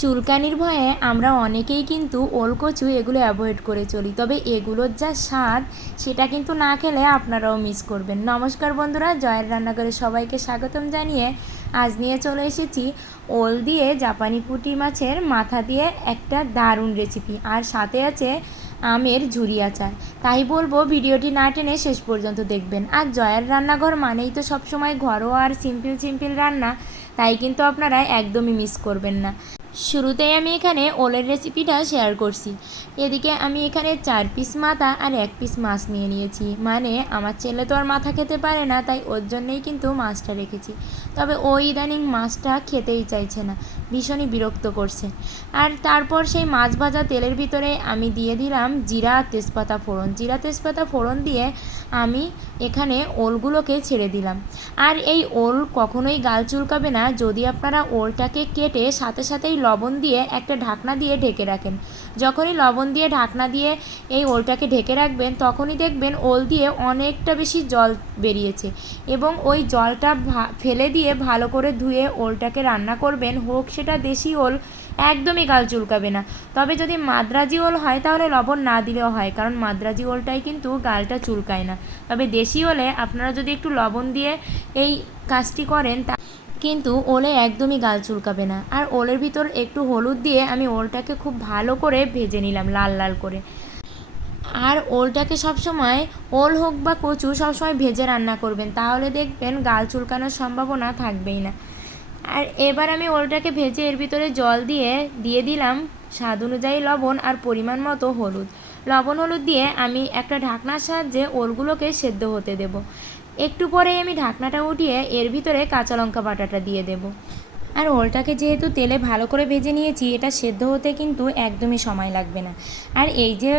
চুলকানির ভয়ে আমরা অনেকেই কিন্তু ওলকচু এগুলো অ্যাভয়েড করে চলি, তবে এগুলোর যা স্বাদ সেটা কিন্তু না খেলে আপনারাও মিস করবেন। নমস্কার বন্ধুরা, জয়ের রান্নাঘরে সবাইকে স্বাগতম জানিয়ে আজ নিয়ে চলে এসেছি ওল দিয়ে জাপানি পুঁটি মাছের মাথা দিয়ে একটা দারুণ রেসিপি আর সাথে আছে আমের ঝুরি আচার। তাই বলব ভিডিওটি না টেনে শেষ পর্যন্ত দেখবেন। আর জয়ের রান্নাঘর মানেই তো সবসময় ঘরোয়া আর সিম্পল সিম্পল রান্না, তাই কিন্তু আপনারা একদমই মিস করবেন না। শুরুতেই আমি এখানে ওলের রেসিপিটা শেয়ার করছি। এদিকে আমি এখানে চার পিস মাথা আর এক পিস মাছ নিয়ে নিয়েছি। মানে আমার ছেলে তো আর মাথা খেতে পারে না, তাই ওর জন্যই কিন্তু মাছটা রেখেছি। তবে ও ইদানিং মাছটা খেতেই চাইছে না, ভীষণই বিরক্ত করছে। আর তারপর সেই মাছ ভাজা তেলের ভিতরে আমি দিয়ে দিলাম জিরা তেজপাতা ফোড়ন। জিরা তেজপাতা ফোড়ন দিয়ে আমি এখানে ওলগুলোকে ছেড়ে দিলাম। আর এই ওল কখনোই গাল চুলকাবে না যদি আপনারা ওলটাকে কেটে সাথে সাথেই লবণ দিয়ে একটা ঢাকনা দিয়ে ঢেকে রাখেন। যখনই লবণ দিয়ে ঢাকনা দিয়ে এই ওলটাকে ঢেকে রাখবেন, তখনই দেখবেন ওল দিয়ে অনেকটা বেশি জল বেরিয়েছে এবং ওই জলটা ফেলে দিয়ে ভালো করে ধুয়ে ওলটাকে রান্না করবেন। হোক সেটা দেশি ওল একদমই গাল চুলকাবে না। তবে যদি মাদ্রাজি ওল হয়, তাহলে লবণ না দিলেও হয়, কারণ মাদ্রাজি ওলটাই কিন্তু গালটা চুলকায় না। তবে দেশি ওলে আপনারা যদি একটু লবণ দিয়ে এই কাজটি করেন, তা কিন্তু ওলে একদমই গাল চুলকাবে না। আর ওলের ভিতর একটু হলুদ দিয়ে আমি ওলটাকে খুব ভালো করে ভেজে নিলাম, লাল লাল করে। আর ওলটাকে সবসময় ওল হোক বা কচু সবসময় ভেজে রান্না করবেন, তাহলে দেখবেন গাল চুলকানোর সম্ভাবনা থাকবেই না। আর এবার আমি ওলটাকে ভেজে এর ভিতরে জল দিয়ে দিয়ে দিলাম স্বাদ অনুযায়ী লবণ আর পরিমাণ মতো হলুদ। লবণ হলুদ দিয়ে আমি একটা ঢাকনার সাহায্যে ওলগুলোকে সেদ্ধ হতে দেব। একটু পরেই আমি ঢাকনাটা উঠিয়ে এর ভিতরে কাঁচা লঙ্কা বাটাটা দিয়ে দেব। আর ওলটাকে যেহেতু তেলে ভালো করে ভেজে নিয়েছি, এটা সেদ্ধ হতে কিন্তু একদমই সময় লাগবে না। আর এই যে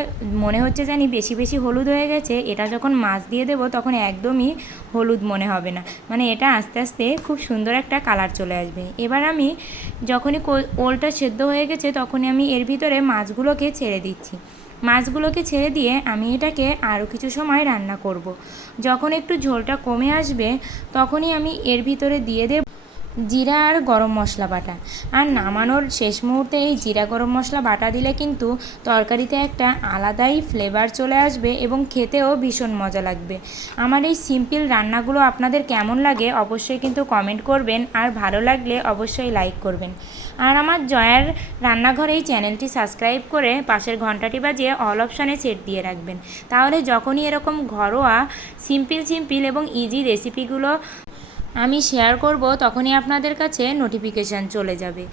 মনে হচ্ছে জানি বেশি বেশি হলুদ হয়ে গেছে, এটা যখন মাছ দিয়ে দেবো তখন একদমই হলুদ মনে হবে না। মানে এটা আস্তে আস্তে খুব সুন্দর একটা কালার চলে আসবে। এবার আমি যখনই ওলটা সেদ্ধ হয়ে গেছে তখনই আমি এর ভিতরে মাছগুলোকে ছেড়ে দিচ্ছি। মাছগুলোকে ছেড়ে দিয়ে আমি এটাকে আরও কিছু সময় রান্না করব। যখন একটু ঝোলটা কমে আসবে তখনই আমি এর ভিতরে দিয়ে দেব জিরা আর গরম মশলা বাটা। আর নামানোর শেষ মুহূর্তে এই জিরা গরম মশলা বাটা দিলে কিন্তু তরকারিতে একটা আলাদাই ফ্লেভার চলে আসবে এবং খেতেও ভীষণ মজা লাগবে। আমার এই সিম্পল রান্নাগুলো আপনাদের কেমন লাগে অবশ্যই কিন্তু কমেন্ট করবেন, আর ভালো লাগলে অবশ্যই লাইক করবেন। আর আমার জয়ার রান্নাঘর এই চ্যানেলটি সাবস্ক্রাইব করে পাশের ঘন্টাটি বাজিয়ে অল অপশানে সেট দিয়ে রাখবেন। তাহলে যখনই এরকম ঘরোয়া সিম্পল সিম্পল এবং ইজি রেসিপিগুলো আমি শেয়ার করব, তখনই আপনাদের কাছে নোটিফিকেশান চলে যাবে।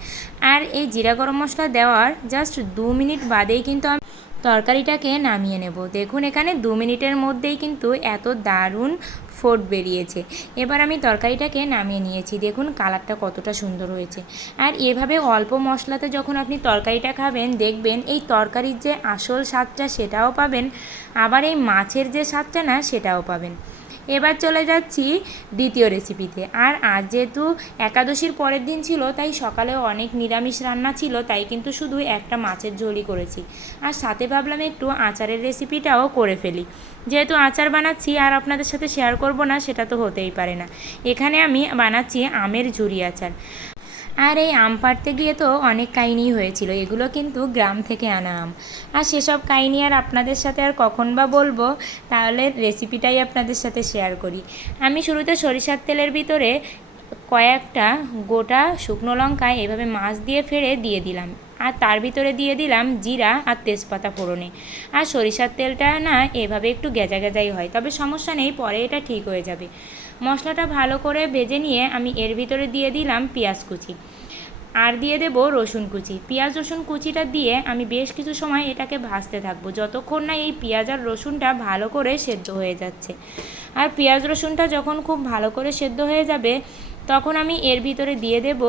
আর এই জিরা গরম মশলা দেওয়ার জাস্ট দু মিনিট বাদেই কিন্তু আমি তরকারিটাকে নামিয়ে নেব। দেখুন, এখানে দু মিনিটের মধ্যেই কিন্তু এত দারুণ ফোট বেরিয়েছে। এবার আমি তরকারিটাকে নামিয়ে নিয়েছি। দেখুন কালারটা কতটা সুন্দর হয়েছে। আর এভাবে অল্প মশলাতে যখন আপনি তরকারিটা খাবেন, দেখবেন এই তরকারির যে আসল স্বাদটা সেটাও পাবেন, আবার এই মাছের যে স্বাদটা না, সেটাও পাবেন। এবার চলে যাচ্ছি দ্বিতীয় রেসিপিতে আর আজ যেহেতু একাদশীর পরের দিন ছিল, তাই সকালে অনেক নিরামিষ রান্না ছিল, তাই কিন্তু শুধু একটা মাছের ঝোলই করেছি। আর সাথে ভাবলাম একটু আচারের রেসিপিটাও করে ফেলি। যেহেতু আচার বানাচ্ছি, আর আপনাদের সাথে শেয়ার করব না, সেটা তো হতেই পারে না। এখানে আমি বানাচ্ছি আমের ঝুরি আচার। আর এই আম পাড়তে গিয়ে তো অনেক কাহিনি হয়েছিল, এগুলো কিন্তু গ্রাম থেকে আনা আম। আর সেসব কাহিনি আর আপনাদের সাথে আর কখন বা বলব, তাহলে রেসিপিটাই আপনাদের সাথে শেয়ার করি। আমি শুরুতে সরিষার তেলের ভিতরে কয়েকটা গোটা শুকনো লঙ্কা এভাবে মাছ দিয়ে ফেড়ে দিয়ে দিলাম। আর তার ভিতরে দিয়ে দিলাম জিরা আর তেজপাতা ফোড়নে। আর সরিষার তেলটা না এভাবে একটু গেজা গেজাই হয়, তবে সমস্যা নেই, পরে এটা ঠিক হয়ে যাবে। মশলাটা ভালো করে ভেজে নিয়ে আমি এর ভিতরে দিয়ে দিলাম পেঁয়াজ কুচি। আর দিয়ে দেব রসুন কুচি। পেঁয়াজ, রসুন কুচিটা দিয়ে আমি বেশ কিছু সময় এটাকে ভাজতে থাকব। যতক্ষণ না এই পেঁয়াজ আর রসুনটা ভালো করে সেদ্ধ হয়ে যাচ্ছে। আর পেঁয়াজ, রসুনটা যখন খুব ভালো করে সেদ্ধ হয়ে যাবে তখন আমি এর ভিতরে দিয়ে দেব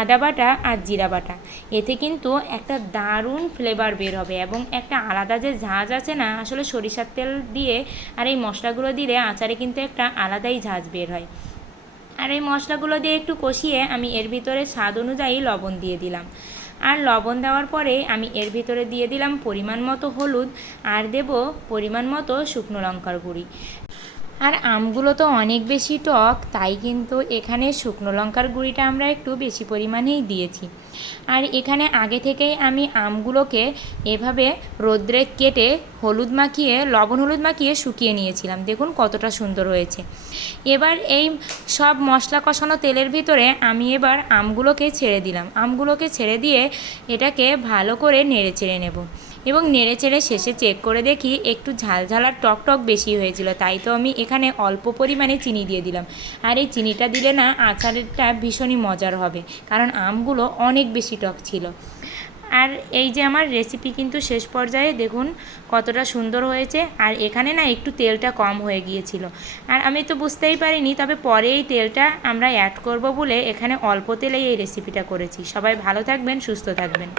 আদা বাটা আর জিরা বাটা। এতে কিন্তু একটা দারুণ ফ্লেভার বের হবে এবং একটা আলাদা যে ঝাঁজ আছে না, আসলে সরিষার তেল দিয়ে আর এই মশলাগুলো দিলে আচারে কিন্তু একটা আলাদাই ঝাঁজ বের হয়। আর এই মশলাগুলো দিয়ে একটু কষিয়ে আমি এর ভিতরে স্বাদ অনুযায়ী লবণ দিয়ে দিলাম। আর লবণ দেওয়ার পরে আমি এর ভিতরে দিয়ে দিলাম পরিমাণ মতো হলুদ আর দেব পরিমাণ মতো শুকনো লঙ্কার গুঁড়ি। আর আমগুলো তো অনেক বেশি টক, তাই কিন্তু এখানে শুকনো লঙ্কার গুঁড়িটা আমরা একটু বেশি পরিমাণেই দিয়েছি। আর এখানে আগে থেকেই আমি আমগুলোকে এভাবে রোদ্রে কেটে হলুদ মাখিয়ে, লবণ হলুদ মাখিয়ে শুকিয়ে নিয়েছিলাম। দেখুন কতটা সুন্দর হয়েছে। এবার এই সব মশলা কষানো তেলের ভিতরে আমি এবার আমগুলোকে ছেড়ে দিলাম। আমগুলোকে ছেড়ে দিয়ে এটাকে ভালো করে নেড়ে চেড়ে নেব। এবং নেড়ে চেড়ে শেষে চেক করে দেখি একটু ঝালঝালার ঝাল টক টক বেশি হয়েছিল, তাই তো আমি এখানে অল্প পরিমাণে চিনি দিয়ে দিলাম। আর এই চিনিটা দিলে না আচারটা ভীষণই মজার হবে, কারণ আমগুলো অনেক বেশি টক ছিল। আর এই যে আমার রেসিপি কিন্তু শেষ পর্যায়ে দেখুন কতটা সুন্দর হয়েছে, আর এখানে না একটু তেলটা কম হয়ে গিয়েছিল। আর আমি তো বুঝতেই পারিনি, তবে পরে এই তেলটা আমরা অ্যাড করব বলে এখানে অল্প তেলেই এই রেসিপিটা করেছি। সবাই ভালো থাকবেন, সুস্থ থাকবেন।